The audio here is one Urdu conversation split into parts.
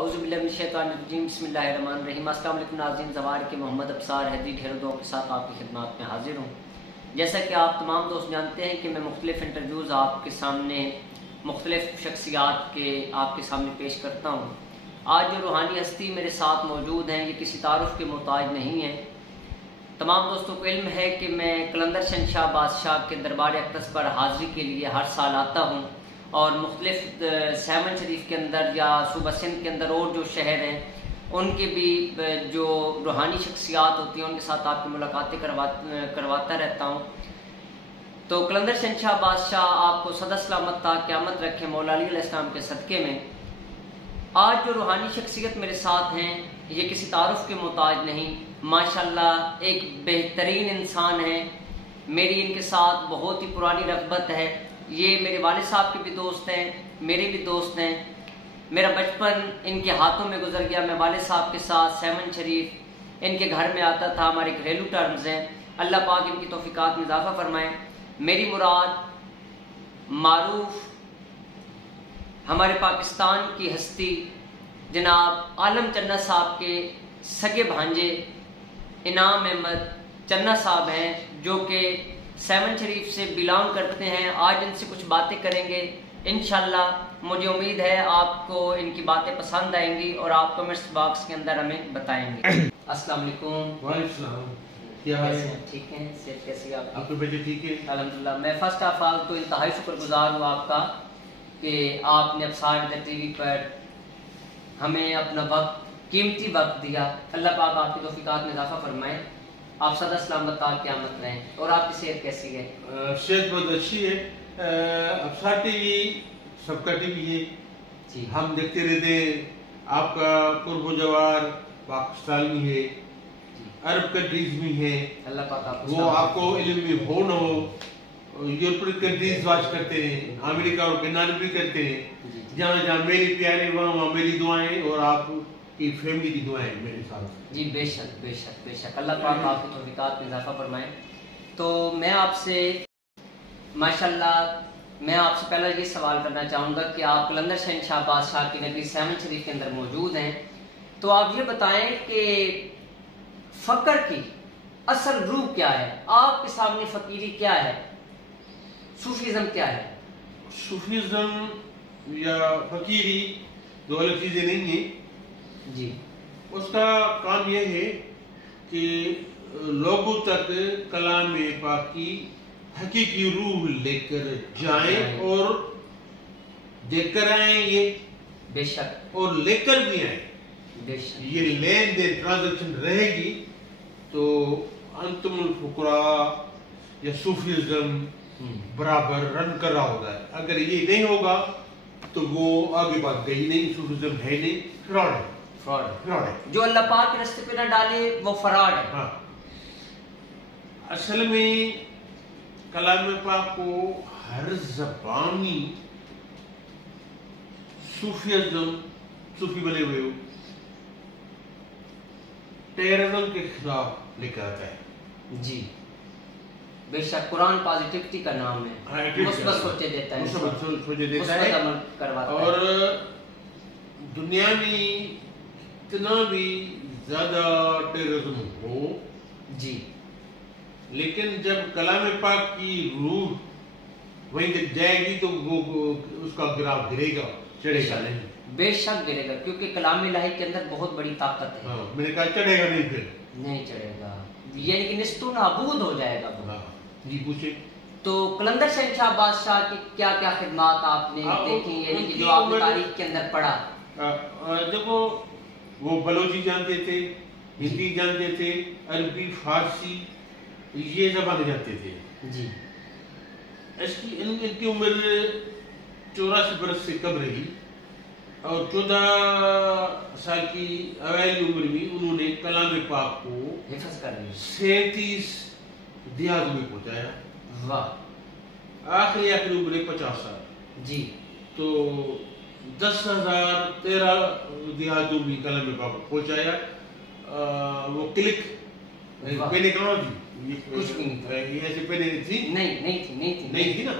اعوذ باللہ من الشیطان الرجیم بسم اللہ الرحمن الرحیم۔ السلام علیکم ناظرین، زوار کے محمد ابصار حیدری ڈھیروں دعا کے ساتھ آپ کی خدمات میں حاضر ہوں۔ جیسا کہ آپ تمام دوست جانتے ہیں کہ میں مختلف انٹرویوز آپ کے سامنے مختلف شخصیات کے آپ کے سامنے پیش کرتا ہوں۔ آج جو روحانی ہستی میرے ساتھ موجود ہیں یہ کسی تعارف کے محتاج نہیں ہیں۔ تمام دوستوں کو علم ہے کہ میں قلندر شہنشاہ بادشاہ کے دربار اقدس پر حاضری کے لیے ہر سال آتا ہوں، اور مختلف سیون شریف کے اندر یا صوبہ سندھ کے اندر اور جو شہر ہیں ان کے بھی جو روحانی شخصیات ہوتی ہیں ان کے ساتھ آپ کی ملاقاتیں کرواتا رہتا ہوں۔ تو قلندر شہنشاہ بادشاہ آپ کو صدا سلامت تا قیامت رکھے مولا علی علیہ السلام کے صدقے میں۔ آج جو روحانی شخصیت میرے ساتھ ہیں یہ کسی تعارف کے محتاج نہیں، ماشاءاللہ ایک بہترین انسان ہیں۔ میری ان کے ساتھ بہت ہی پرانی رغبت ہے۔ یہ میرے والد صاحب کے بھی دوست ہیں، میرے بھی دوست ہیں۔ میرا بچپن ان کے ہاتھوں میں گزر گیا۔ میں والد صاحب کے ساتھ سیون شریف ان کے گھر میں آتا تھا۔ ہمارے گھریلو ٹرمز ہیں۔ اللہ پاک ان کی توفیقات میں اضافہ فرمائے۔ میری مراد معروف ہمارے پاکستان کی ہستی جناب عالم چنہ صاحب کے سگے بھانجے انعام احمد چنہ صاحب ہیں، جو کہ سیون شریف سے بلانگ کرتے ہیں۔ آج ان سے کچھ باتیں کریں گے انشاءاللہ۔ مجھے امید ہے آپ کو ان کی باتیں پسند آئیں گی اور آپ کمنٹس باکس کے اندر ہمیں بتائیں گے۔ السلام علیکم۔ وعلیکم السلام، کیا حال ہے؟ ٹھیک ہیں؟ صحت کیسی ہے آپ کے بچے ٹھیک ہے؟ الحمدللہ۔ میں فرسٹ آف آل تو انتہائی شکر گزار ہوں آپ کا کہ آپ نے ابصار ٹی وی پر ہمیں اپنا وقت قیمتی وقت دیا۔ اللہ پاک آپ کی توفیقات میں اضافہ فرمائے۔ آپ صدا سلامت تا قیامت رہیں۔ اور آپ کی صحت کیسی ہے؟ صحت بہت اچھی ہے۔ ابصار ٹی وی سب کا ٹی وی ہے جی، ہم دیکھتے رہتے ہیں۔ آپ کا قرب و جوار پاکستان میں ہے، عرب کنٹریز میں ہے، اللہ پاک وہ آپ کو علم میں ہو نہ ہو، یورپین کنٹریز واچ کرتے ہیں، امریکہ اور کینیڈا بھی کرتے ہیں۔ جہاں جہاں میری پیارے وہاں میری دعائیں اور آپ کی فیملی کی دعائیں میرے ساتھ۔ جی بے شک بے شک بے شک، اللہ پاک آپ کی توفیقات میں اضافہ فرمائے۔ تو میں آپ سے ماشاءاللہ میں آپ سے پہلا یہ سوال کرنا چاہوں گا کہ آپ قلندر شہنشاہ بادشاہ کی نگری سیون شریف کے اندر موجود ہیں، تو آپ یہ بتائیں کہ فقر کی اصل روح کیا ہے؟ آپ کے سامنے فقیری کیا ہے؟ صوفیزم کیا ہے؟ صوفیزم یا فقیری دو الگ چیزیں نہیں ہیں جی۔ اس کا کام یہ ہے کہ لوگوں تک کلام پاک کی حقیقی روح لے کر جائیں اور دیکھ کر آئیں، یہ بے شک، اور لے کر بھی آئیں۔ بے شک یہ لین دین ٹرانزیکشن رہے گی تو انتم الفقراء یا صوفیزم برابر رن کر رہا ہوتا ہے۔ اگر یہ نہیں ہوگا تو وہ آگے بات گئی نہیں، صوفیزم ہے نہیں، فراڈ ہے۔ فراڈ ہے، جو اللہ پاک کے راستے پہ نہ ڈالے وہ فراڈ ہے۔ ہاں، اصل میں کلام پاک کو ہر زبانی صوفیزم، صوفی بنے ہوئے ہو، ٹیررزم کے خلاف لے کر آتا ہے۔ جی بے شک، قرآن پازیٹیوٹی کا نام ہے، مثبت سوچے دیتا ہے، مثبت سوچے دیتا مثبت ہے عمل کرواتا ہے۔ اور دنیا میں اتنا بھی زیادہ ٹیررزم ہو جی، لیکن جب کلام پاک کی روح وہیں تک جائے گی تو وہ اس کا گراف گرے گا، چڑھے گا نہیں۔ بے شک گرے گا، کیونکہ کلام الہی کے اندر بہت بڑی طاقت ہے۔ ہاں، میں نے کہا چڑھے گا نہیں، پھر نہیں چڑھے گا، یعنی کہ نستو نابود ہو جائے گا۔ جی پوچھے۔ تو قلندر شہنشاہ بادشاہ کی کیا کیا خدمات آپ نے دیکھی، یعنی کہ جو آپ نے تاریخ کے اندر پڑھا؟ دیکھو، وہ بلوچی جانتے تھے، ہندی جانتے تھے، عربی، فارسی، یہ زبانیں جانتے تھے جی۔ ان کی عمر 84 برس سے کم رہی، اور 14 سال کی اوائلی عمر میں انہوں نے کلام پاک کو حفظ کر لی، 37 دیہاتوں میں پہنچایا۔ واہ، آخری عمر 50 سال۔ جی۔ تو 10,013 دیہاتوں میں کلام پاک کو پہنچایا۔ وہ کلک پہلے کہاں تھی؟ کچھ بھی نہیں تھا، یہ ایسے پہلے تھی نہیں تھی نا۔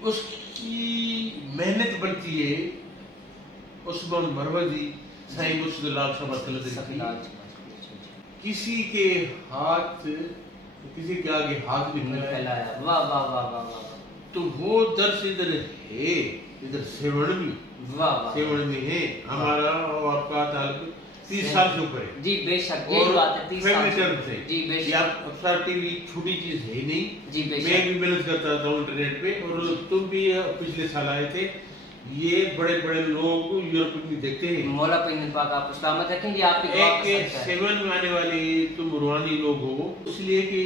اس کی محنت بنتی ہے عثمان مروزی، سائیں مرشد لال صاحب کلندری، کسی کے آگے ہاتھ بھی نہیں پھیلایا. واہ واہ واہ واہ واہ. تو وہ درس ادھر ہے، ادھر سیون میں ہے ہمارا اور آپ کا تعلق 30 سال سے اوپر ہے. جی بے شک، یہی بات ہے 30 سال سے. جی بے شک. افسر ٹی وی چھوٹی چیز ہے نہیں. جی بے شک. میں بھی محنت کرتا تھا انٹرنیٹ پہ، اور تم بھی پچھلے سال آئے تھے. یہ بڑے بڑے لوگ یورپ میں دیکھتے ہیں. مولا پہ پاک آپ سلامت رکھیں گے. آپ کی دعا ایک 7 میں آنے والے تم روحانی لوگ ہو، اس لیے کہ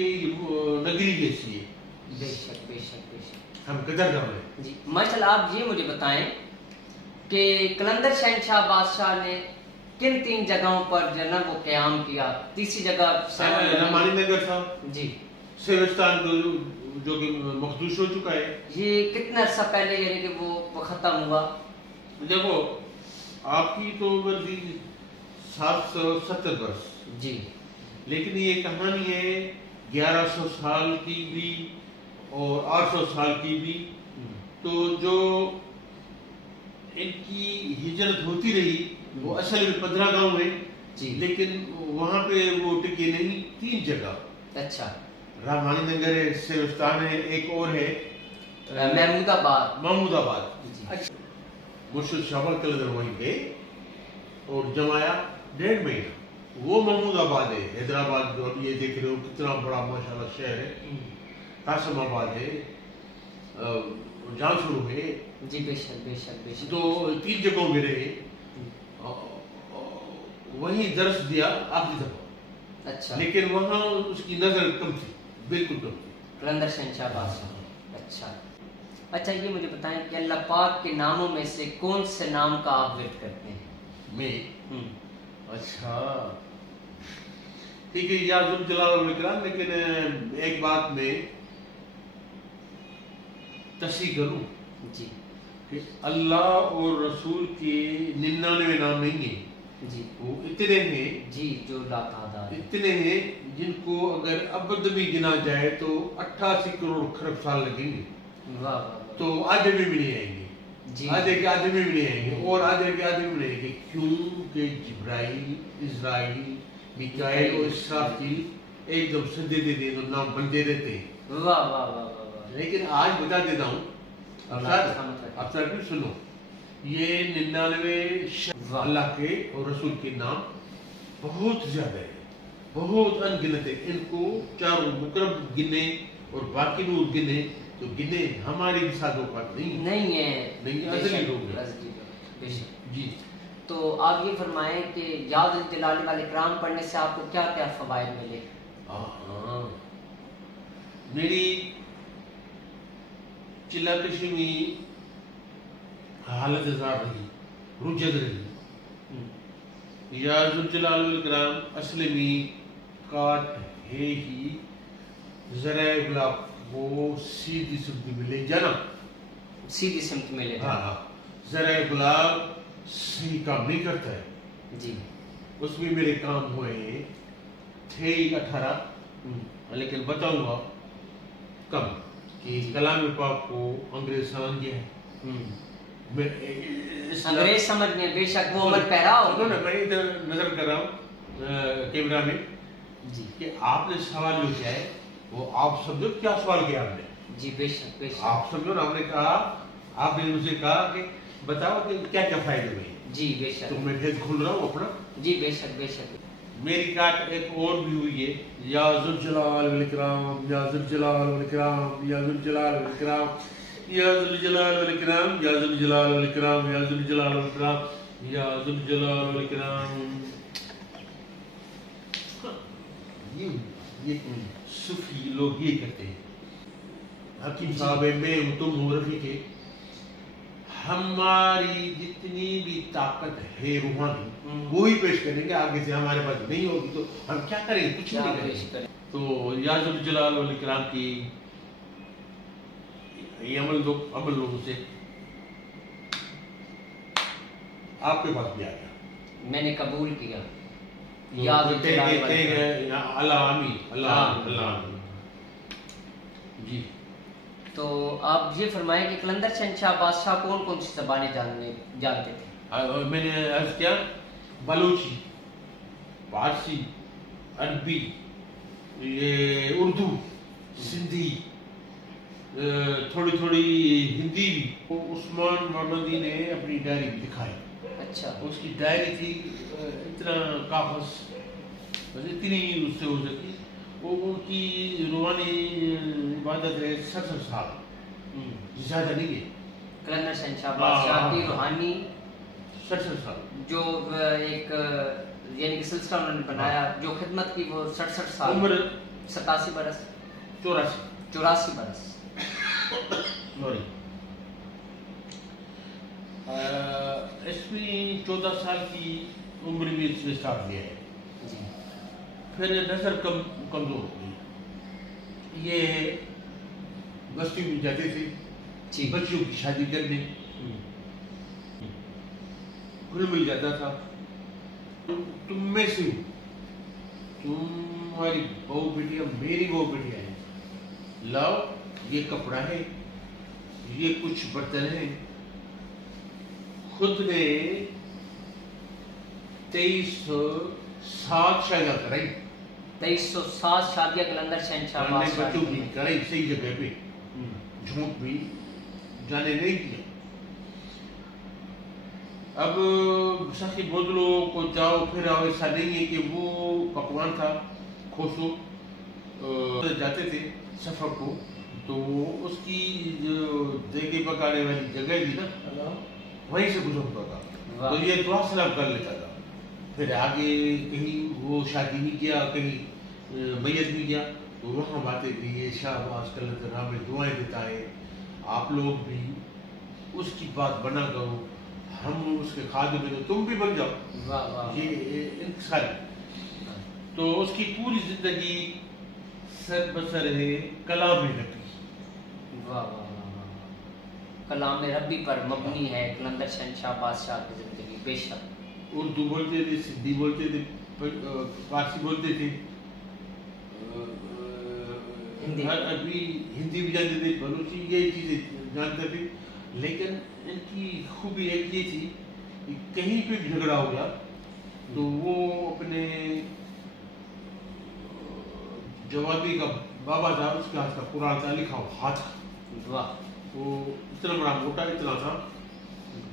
نگری جیسی ہے. بے شک بے شک بے شک. ہم قدر کر رہے ہیں. جی ماشاءاللہ. آپ یہ مجھے بتائیں کہ قلندر شہنشاہ بادشاہ نے کن 3 جگہوں پر جو ہے نا وہ قیام کیا؟ تیسری جگہ رحمانی نگر تھا جی، سیوستان جو کہ مخدوش ہو چکا ہے. یہ کتنا عرصہ پہلے یعنی کہ وہ ختم ہوا؟ دیکھو آپ کی تو عمر تھی 770 برس جی، لیکن یہ کہانی ہے 1100 سال کی بھی اور 800 سال کی بھی. تو جو ان کی ہجرت ہوتی رہی وہ اصل میں 15 گاؤں ہے جی، لیکن وہاں پہ وہ ٹکے نہیں. 3 جگہ، اچھا، رحمانی نگر ہے، سیوستان ہے، ایک اور ہے محمود آباد. مرشد شاہ کلندر وہیں گئے اور جمایا 1.5 مہینہ. وہ محمود آباد ہے. حیدرآباد جو اب یہ دیکھ رہے ہو کتنا بڑا ماشاءاللہ شہر ہے. قاسم آباد ہے، جانسور ہے. جی بے شک بے شک بے شک. تو 3 جگہوں میں رہے. وہیں درس دیا آخری دفعہ. اچھا، لیکن وہاں اس کی نظر کم تھی، بالکل کم تھی. قلندر شہنشاہ بادشاہ. اچھا اچھا، یہ مجھے بتائیں کہ اللہ پاک کے ناموں میں سے کون سے نام کا آپ ورد کرتے ہیں؟ میں اچھا ٹھیک ہے، یا ذوالجلال والاکرام. لیکن ایک بات میں تصحیح کروں جی کہ اللہ اور رسول کے 99 نام نہیں ہیں. جی، وہ اتنے ہیں جی جو لا تعداد، اتنے ہیں جن کو اگر ابد بھی گنا جائے تو 88 کروڑ خرب سال لگیں گے. واہ واہ. تو آدھے میں بھی نہیں آئیں گے. جی، آدھے کے آدھے میں بھی نہیں آئیں گے اور آدھے کے آدھے میں نہیں آئیں گے. کیوں کہ جبرائیل، اسرائیل، میکائیل اور اسرافیل ایک دم سدے دے دے تو نام بنتے رہتے ہیں. واہ واہ واہ واہ. لیکن آج بتا دیتا ہوں افسر بھی سنو، یہ 99 اللہ کے اور رسول کے نام بہت زیادہ ہے، بہت ان گنت ہے. ان کو چاروں مقرب گنے اور باقی نور گنے تو گنے ہماری بھی ساتھوں کا نہیں ہے. ازلی لوگ ہیں. جی، تو آپ یہ فرمائیں کہ یاد الجلال والاکرام پڑھنے سے آپ کو کیا کیا فوائد ملے؟ میری چلا کشی میں حالت ازار رہی، رجت رہی. یا ذوالجلال والاکرام اصل میں کاٹ ہے ہی ذرائع ابلاغ وہ سیدھی سمت میں لے جانا. سیدھی سمت میں لے جانا. ہاں، ذرائع ابلاغ صحیح کام نہیں کرتا ہے. جی، اس میں میرے کام ہوئے تھے 18 لیکن بتاؤں گا کم کہ کلام پاک کو انگریز سمجھ گیا ہے. انگریز سمجھ گئے بے شک، وہ عمر پیرا ہو. میں ادھر نظر کر رہا ہوں کیمرہ میں جی کہ آپ نے سوال جو کیا ہے وہ آپ سمجھو کیا سوال کیا آپ نے. جی بے شک بے شک. آپ سمجھو نا، آپ نے کہا، آپ نے مجھے کہا کہ بتاؤ کہ کیا کیا فائدے ہوئے. جی بے شک. تو میں پھر کھول رہا ہوں اپنا. جی بے شک بے شک. میری کاٹ ایک اور بھی ہوئی ہے، یا ذوالجلال والاکرام، یا ذوالجلال والاکرام، یا ذوالجلال والاکرام، یا ذوالجلال والاکرام، یا ذوالجلال والاکرام، یا ذوالجلال والاکرام، یا ذوالجلال والاکرام. یہ صوفی لوگ یہ کرتے ہیں. حکیم صاحب میں تم ہو رفیق ہے. ہماری جتنی بھی طاقت ہے روحانی وہی پیش کریں گے. آگے سے ہمارے پاس نہیں ہوگی تو ہم کیا کریں گے؟ کچھ نہیں کریں گے. تو یا ذوالجلال والاکرام کی یہ عمل لوگوں سے آپ کے پاس بھی آ گیا. میں نے قبول کیا. اللہ آمین، اللہ آمین. جی، تو آپ یہ فرمائیں کہ قلندر شہنشاہ بادشاہ کون کون سی زبانیں جانتے تھے؟ میں نے عرض کیا بلوچی، فارسی، عربی، یہ اردو، سندھی، تھوڑی تھوڑی ہندی بھی۔ عثمان محمدی نے اپنی ڈائری بھی دکھائی۔ اچھا، اس کی ڈائری تھی اتنا کاغذ، بس اتنی اس سے ہو سکی۔ وہ ان کی روحانی عبادت ہے 67 سال، زیادہ نہیں ہے۔ قلندر شہنشاہ بادشاہ کی روحانی 67 سال جو ایک یعنی کہ سلسلہ انہوں نے بنایا، جو خدمت کی وہ 67 سال، عمر 87 برس، 84 برس۔ اس میں 14 سال کی عمر میں اس نے اسٹارٹ کیا ہے۔ پھر نظر کمزور ہو گئی۔ یہ بستی میں جاتے تھے بچیوں کی شادی کرنے، کھل مل جاتا تھا، تم میں سے ہو، تمہاری بہو بیٹیاں میری بہو بیٹیاں ہیں، لاؤ یہ کپڑا ہے، یہ کچھ برتن ہیں۔ خود نے 2307 شادیاں کرائی، 2307 شادیاں قلندر شہنشاہ بادشاہ بچوں کی کرائی، صحیح جگہ پہ، جھوٹ بھی جانے نہیں دیا۔ اب سخی بودلوں کو جاؤ پھر آؤ، ایسا نہیں ہے کہ وہ پکوان تھا کھوسو، جاتے تھے سفر کو تو اس کی جو دیگے پکانے والی جگہ تھی نا، وہیں سے گزرتا تھا، تو یہ دعا سلام کر لیتا تھا۔ پھر آگے کہیں وہ شادی بھی کیا، کہیں میت بھی گیا، تو وہاں باتیں کہ یہ شاہباز قلندر ہمیں دعائیں دیتا ہے، آپ لوگ بھی اس کی بات بنا کرو، ہم اس کے خادم ہیں، تم بھی بن جاؤ۔ یہ انکسار ہے۔ تو اس کی پوری زندگی سر بسر ہے کلام ربی، کلام ربی پر مبنی ہے قلندر شہنشاہ بادشاہ کی زندگی۔ بے شک اردو بولتے تھے، سندھی بولتے تھے، فارسی بولتے تھے، عربی ہندی بھی جانتے تھے، بلوچی، یہ چیزیں جانتے تھے۔ لیکن ان کی خوبی ایک یہ تھی کہ کہیں پہ جھگڑا ہو گیا تو وہ اپنے جوابی کا بابا تھا، اس کے ہاتھ کا قرآن تھا لکھا ہوا، ہاتھ کا، وہ اتنا بڑا موٹا اتنا تھا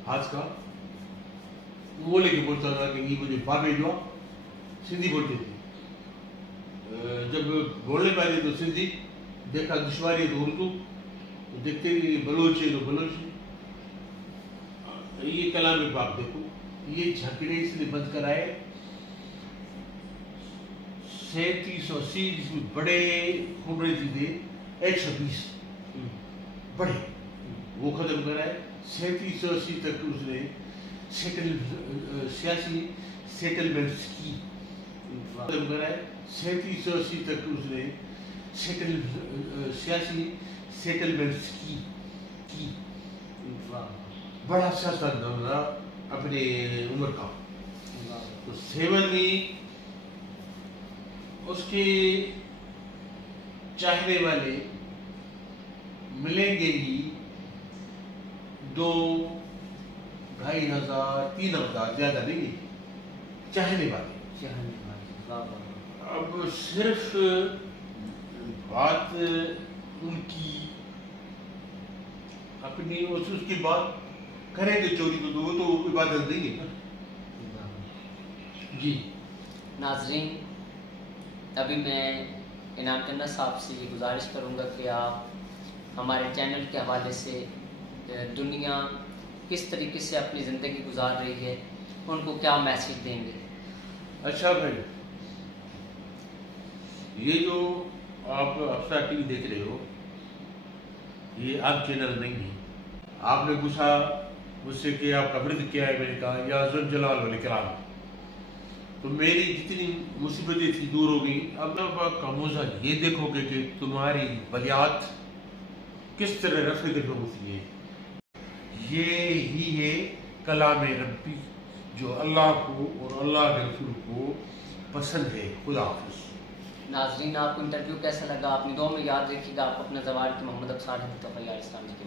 ہاتھ کا، وہ لے کے بولتا تھا کہ یہ مجھے بابے جو سندھی بولتے تھے، جب بولنے پائے تو سندھی، دیکھا دشواری ہے تو اردو، دیکھتے ہی بلوچ ہے تو بلوچ۔ یہ کلام پاک دیکھو، یہ جھکڑے اس لیے بند کرائے 3780، جس میں بڑے خبریں تھے 120 بڑے، وہ ختم کرائے۔ 3780 تک اس نے سیاسی سیٹلمنٹس کی ختم کرائے۔ 3780 تک اس نے سیاسی سیٹلمنٹس کی بڑا سیاستدان رہا اپنے عمر کا۔ تو 7 میں اس کے چاہنے والے ملیں گے ہی 2، 2500، 3000، زیادہ نہیں چاہنے والے۔ اب صرف بات ان کی اپنی اس کی بات کریں گے چوری تو وہ تو عبادت نہیں ہے۔ جی ناظرین، ابھی میں انعام چندہ صاحب سے یہ گزارش کروں گا کہ آپ ہمارے چینل کے حوالے سے دنیا کس طریقے سے اپنی زندگی گزار رہی ہے، ان کو کیا میسیج دیں گے؟ اچھا بھائی، یہ جو آپ افسر ٹی وی دیکھ رہے ہو، یہ آپ چینل نہیں ہے۔ آپ نے پوچھا مجھ سے کہ آپ کا ورد کیا ہے، میں نے کہا یا ذو الجلال والاکرام، تو میری جتنی مصیبتیں تھی دور ہو گئی۔ اب آپ کا موضوع یہ دیکھو گے کہ تمہاری بلیات کس طرح رفع دفع ہوتی ہے۔ یہ ہی ہے کلام ربی جو اللہ کو اور اللہ کے رسول کو پسند ہے۔ خدا حافظ۔ ناظرین، آپ کو انٹرویو کیسا لگا؟ اپنی دعا میں یاد رکھیے گا، آپ اپنا زوال کے محمد ابصار اسلامی کی